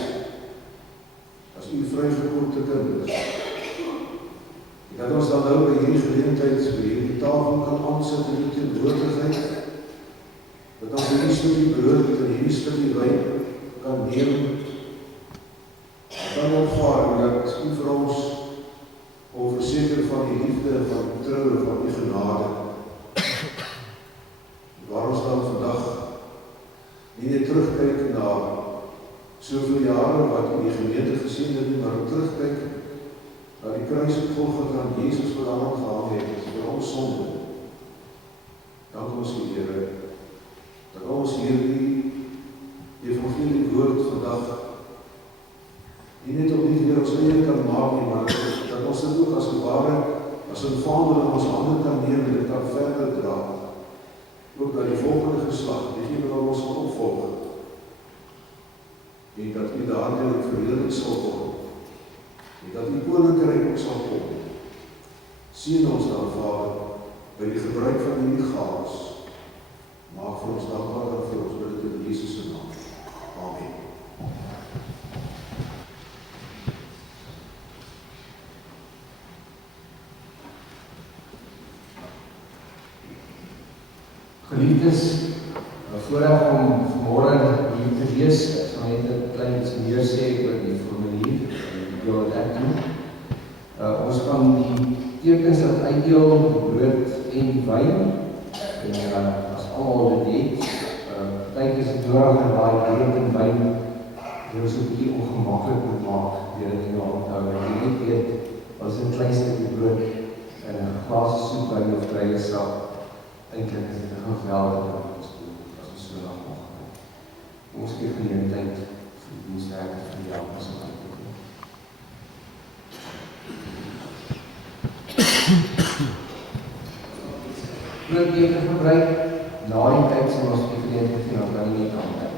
as U vrygekoopte kinders. En dat ons dan nou by hierdie geleentheid by hierdie tafel kan aansit in die teenwoordigheid. Dat ons hierdie stukkie brood en hierdie stukkie wyn kan neem, kan ervaar dat U vir ons verseker van die liefde, van die troue, van die genade. Waar ons dan vandag nie net terugkyk na soveel jare wat in die gemeente gesien het, maar terugkyk na die kruis op Golgotha aan Jesus wat aan hom gehang het vir ons sonde. Dank ons U Here dat ons hierdie evangelie woord vandag nie net opnieuw weer ons eie kan maak nie, maar dat ons dit ook as het ware, as een vaandel in ons handen kan neem en dit kan verder dra. Ook dat die volgende geslag, diegene wat ons sal opvolg, en dat U daardeur ook verheerlik sal word, en dat U koninkryk ook sal kom. Sien ons dan, Vader, by die gebruik van die gawes. Maak vir ons dankbaar en vir ons bid in Jesus se naam. Amen. Geliefdes, voorreg om vanmôre hier te wees. Ek sal net 'n klein iets meer sê oor die formulier, die J13. Ons kan die tekens wat uitdeel, die brood en die wyn, en as almal dit het, partykeer is dit nodig en daai brood en wyn jy so 'n bietjie ongemaklik moet maak deur dit te onthou. Jy net weet, as 'n klein stukkie brood en 'n glas soep by of vrye sap, eintlik is dit 'n geweldige ding wat ons doen as ons so lank mag gaan. Ons gee geleentheid vir die dienstwerk van die Here se hand. Broodbeker gebruik, na die tyd sal ons die geleentheid vir ons dan nie kan kry.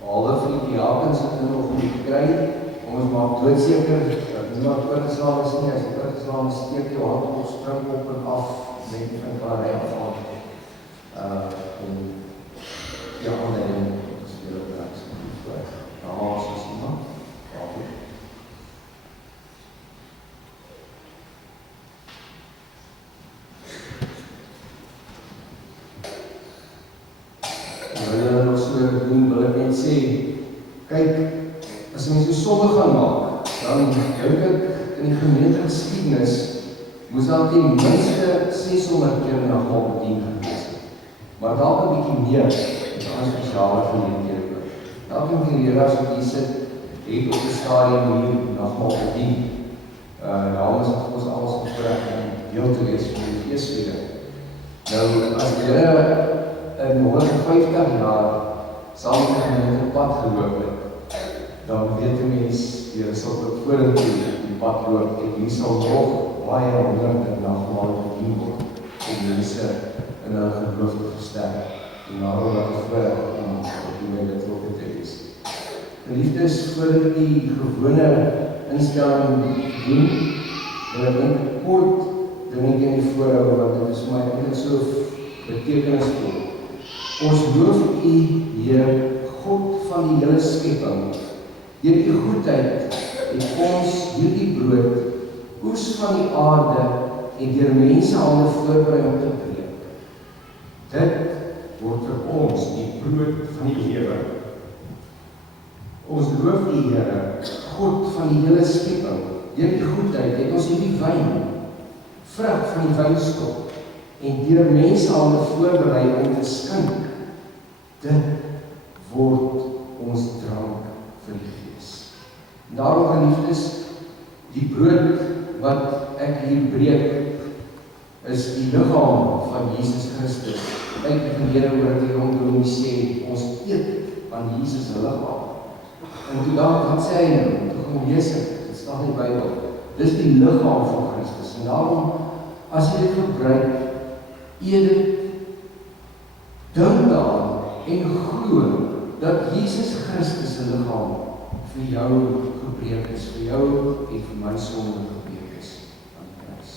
behalwe vir die diakens wat hulle nog moet kry, ons maak doodseker dat niemand oorgeslaan is nie. As jy oorgeslaan is, steek jou hand op, spring op en af, net van waar hy afgaan. En ja, en dat is weer op reis. Haas is iemand. Wil ek net sê, kyk, as mens so somme gaan maak, dan dink ek in die gemeentegeskiedenis moes daar ten minste 600 keer nagmaal bedien gewees het. Maar dalk 'n bietjie meer, met ons spesiale geleenthede. Dalk in die leraars wat hier sit, het op die stadium hier nagmaal bedien. Daarom is het ons alles gevrek om deel te wees van die feesviering. Nou, as die Here in 150 jaar saam met die gemeente pad geloop het, dan weet die mens, jy sal ook vorentoe die pad loop, en hier sal nog baie honderde nagmaal bedien word, om mense in hulle geloof te versterk, en daarom dat het voordat om op die mense betrokke te wees. Geliefdes, voordat die gewone instelling doen, wil ek net kort dingetjie in die voorhou, want dit is my eintlik so betekenisvol. Ons loof U, Heer, God van die hele skepping. Deur U goedheid het ons hierdie brood, oes van die aarde, en deur mense hande voorberei om te breek. Dit word vir ons die brood van die lewe. Ons loof U, Here, God van die hele skepping. Deur U goedheid het ons hierdie wyn, vrug van die wynstok, en deur mense hande voorberei om te skink. Dit word ons drank vir die Gees. Daarom, geliefdes, die brood wat ek hier breek, is die liggaam van Jesus Christus. Kyk die verlede oor die rondom sê, ons eet aan Jesus se liggaam. En toe dan, wat sê hy nou? Toe gaan lees ek, dit staan in die Bybel. Dis die liggaam van Christus. En daarom, as jy dit gebruik, eet dit, dink daaraan, en glo dat Jesus Christus se liggaam vir jou gebreek is, vir jou en vir my sonde gebreek is aan die kruis.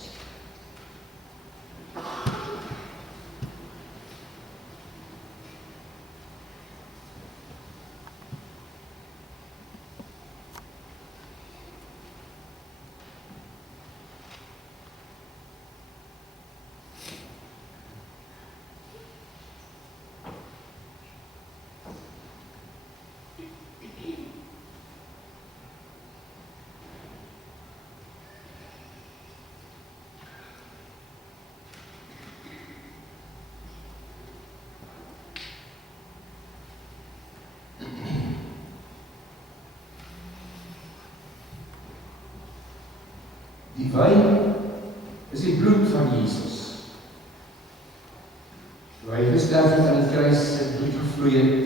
Die wyn is die bloed van Jesus. Toe hy gesterf het aan die kruis, sy bloed gevloei het,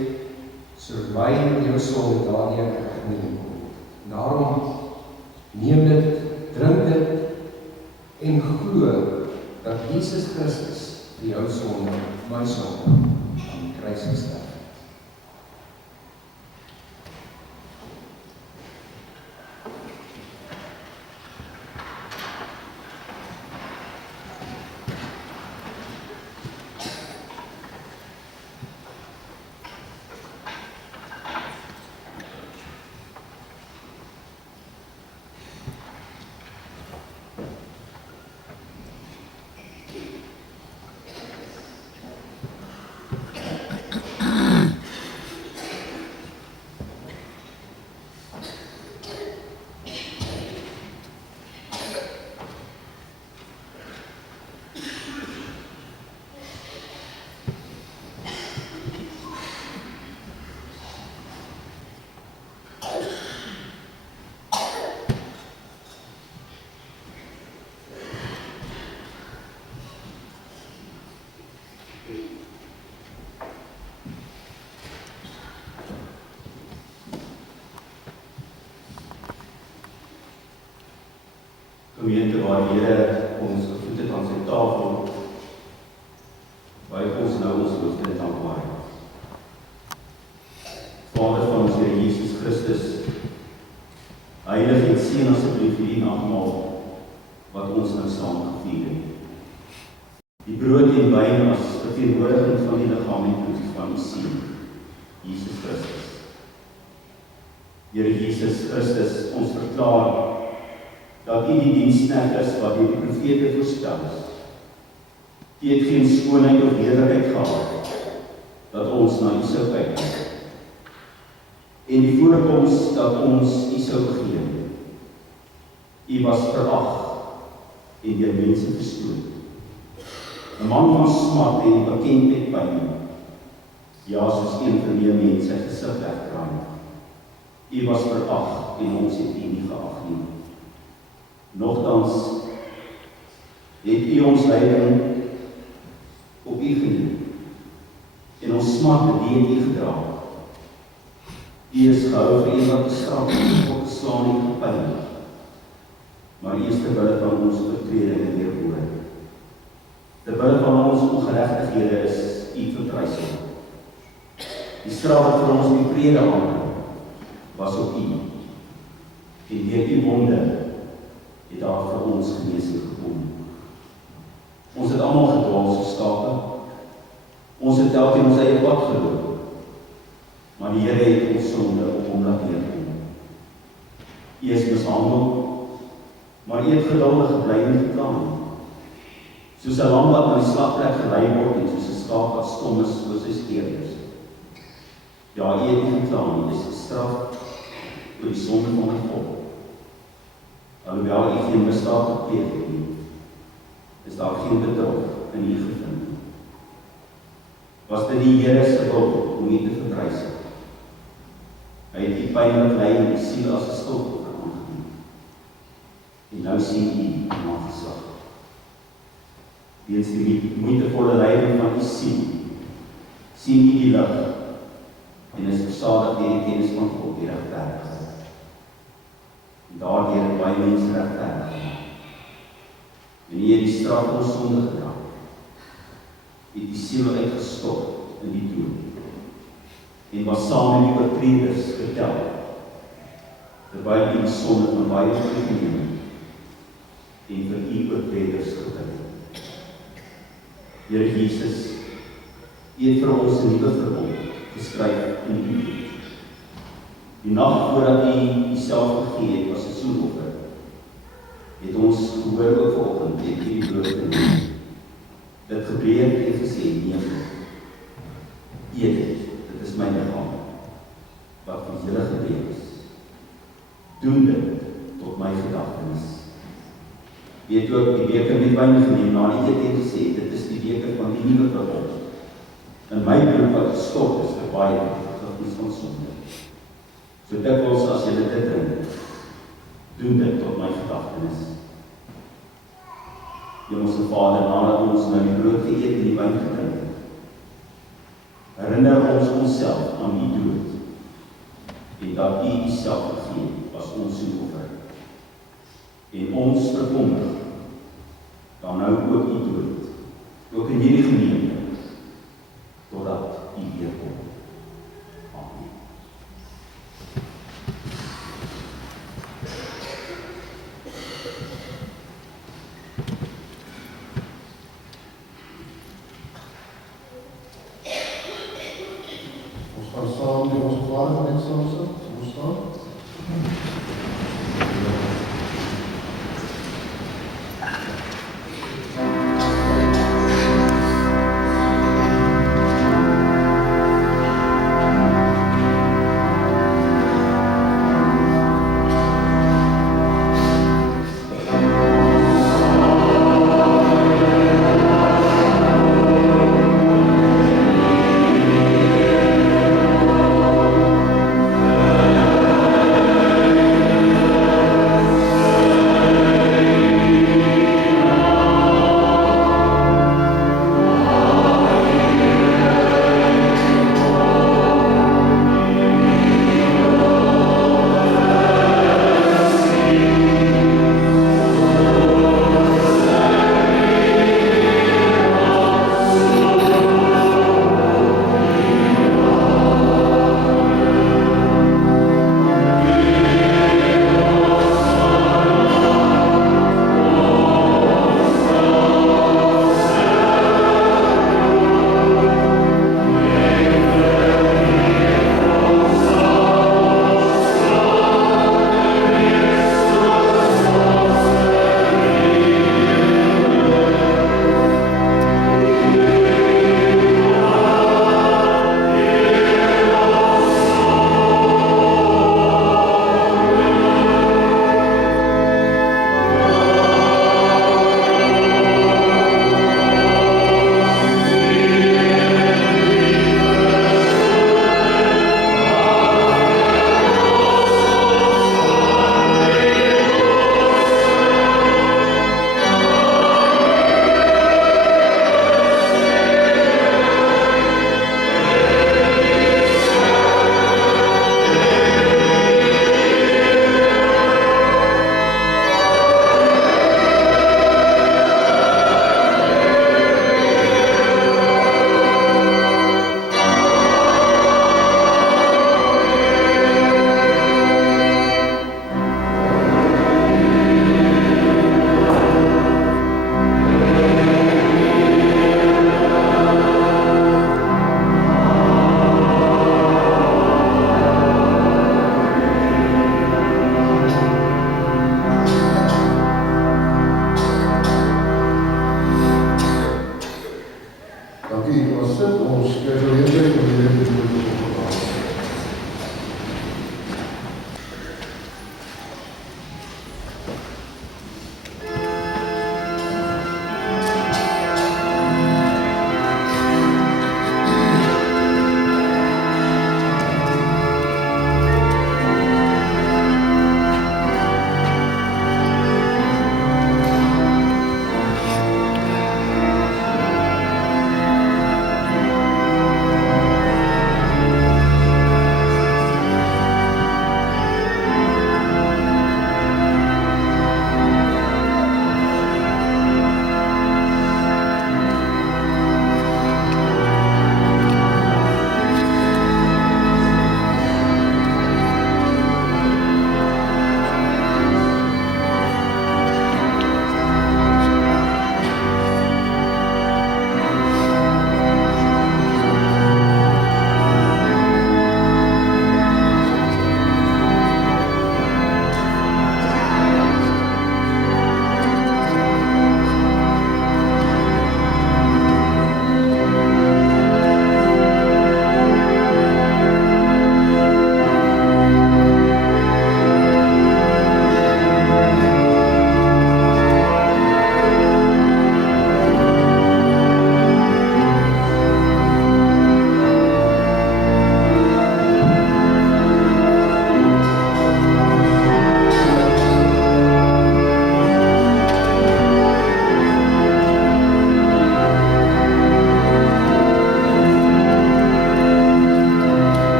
sodat my en jou sonde daardeur geneem word. Daarom neem dit, drink dit en glo dat Jesus Christus vir jou sonde, my sonde, aan die kruis gesterf het. Gemeente waar die Here ons gevoed het aan sy tafel, buig ons nou ons hoofde in dankbaarheid. Vader Christus, heilig en seën asseblief hierdie nagmaal wat ons nou saam gevier het. Die brood en wyn as verteenwoordiging van die liggaam en bloed van die Seun, Jesus Christus. Here Jesus Christus, ons verklaar dat U die diensknegt is wat deur die profete voorspel is. U het geen skoonheid of heerlikheid gehad, dat ons na U sou kyk. En die voorkoms dat ons U sou begeer. U was verag en deur mense verstoot. 'n man van smart en bekend met pyn. Ja, soos een van die mense sy gesig wegkraai. U was verag en ons het U nie geag nie. Nogtans het U ons lyding op U geneem en ons smarte die het U gedra. U is gehou vir een wat bestraf en opgeslaan en gepyn, maar U is ter wille van ons oortredinge deurboor. Ter wille van ons ongeregtighede is U verkruisig. Die straf wat vir ons die vrede aanbring, was op U, en deur U wonde het daar vir ons genesing gekom. Ons het almal gedwaal soos skape. Ons het elkeen ons eie pad geloop, maar die Here het ons sonde op Hom laat neerkom. U is mishandel, maar U het geduldig gebly en gekla. Soos 'n lam wat na die slagplek gelei word en soos 'n skaap wat stom is voor sy steerders. Ja, U het nie gekla nie, dis gestraf oor die sonde van my volk. Alhoewel U geen misdaad gepleeg het nie, is daar geen bedrog in U gevind. Was dit die Here se wil om U te verkruisig? Hy het die pynlik ly in die siel as 'n stiloffer aangebied. En nou sien U die nageslag. Weens die moeitevolle lyding van U siel, sien U die lig en is versadig deur die kennis van God die regverdigheid. En daardeur het baie mense regverdig gemaak. En U het die straf ons sonde gedra. U het die siel uitgestort in die dood en was saam met die oortreders getel, terwyl U die sonde van baie geneem en vir U oortreders gebid het. Here Jesus, U het vir ons 'n nuwe verbond geskryf in U bloed. Die nag voordat U Uself gegee het as 'n soenoffer, het ons gehoor ook vanoggend het U die brood geneem, dit gebreek en gesê, neem dit, eet dit is my liggaam, wat vir julle gebreek is. Doen dit tot my gedagtenis. U het ook die beker met wyn geneem na die ete en gesê, dit is die beker van die nuwe verbond. In my bloed wat gestort is vir baie vergifnis van sonde. So dikwels as julle dit drink, doen dit tot my gedagtenis. Hemelse Vader, nadat ons nou die brood geëet en die wyn gedrink het, herinner ons onsself aan U dood en dat U Uself gegee het as ons soenoffer. En ons verkondig dan nou ook U dood, ook in hierdie gemeente, totdat U weer kom. Amen. Ons gaan saam met ons Vader net saam sit. Ons staan.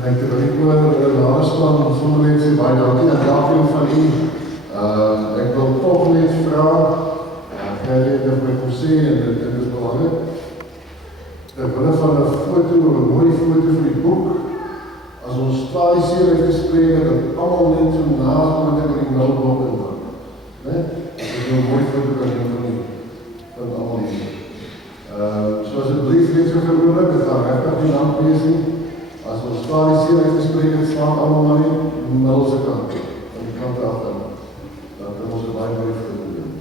En ek wil nie oor daar staan sonder net sê baie dankie aan elkeen van u. Ek wil toch net vra, Gerrie het my gesê en dit is belangrik. Ter wille van 'n foto, 'n mooi foto vir die boek, as ons tradisie gespreek het, dat almal net so nagekomen in die meldblok indruk. Né? Dat is 'n mooi foto kan doen van almal hier. So asseblief net so gewoonlik, dit gaan regtig nie lank wees nie. As ons tradisie gespreek het, staan almal maar nie middelse kant, aan die kant af. Dan kan ons 'n baie mooi foto doen.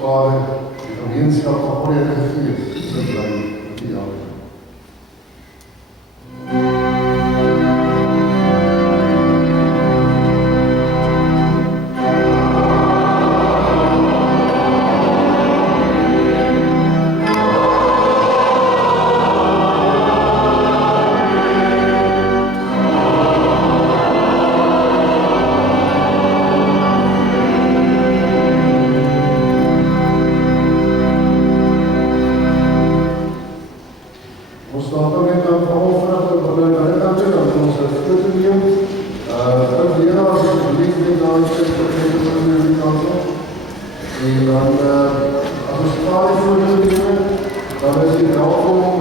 Vader, die gemeenskap van God en die Gees, sal bly met u almal. Ons staat dan net aan verhoofdraad en vanuit dit aan toe, dan ons het goed te neem. Vir leraars en verliefd met daar is het vergeten van die kansel. En dan, as ons klaar is voor die neem, dan is die welkom om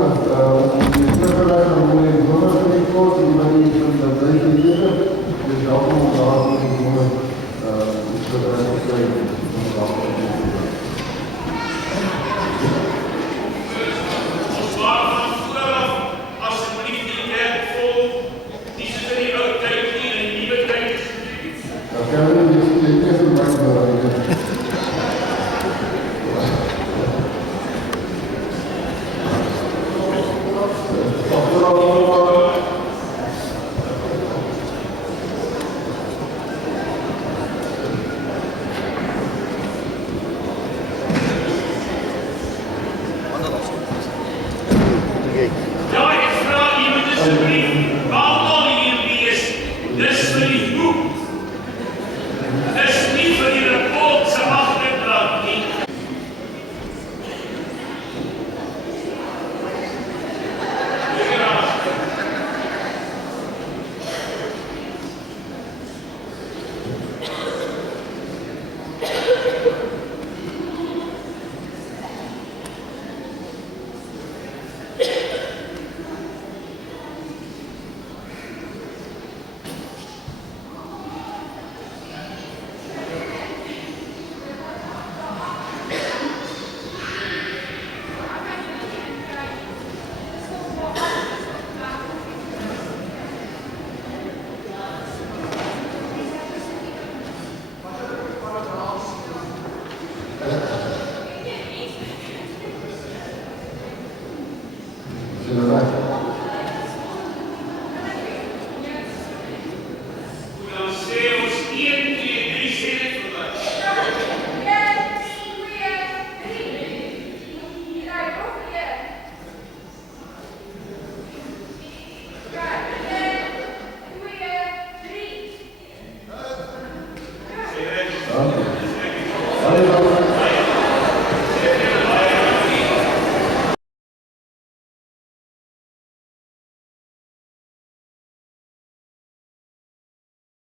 die teruggeluid en om die wonder van die kort en van die bedrijf te geven. Dus welkom om daar te neem, om het te krijgen.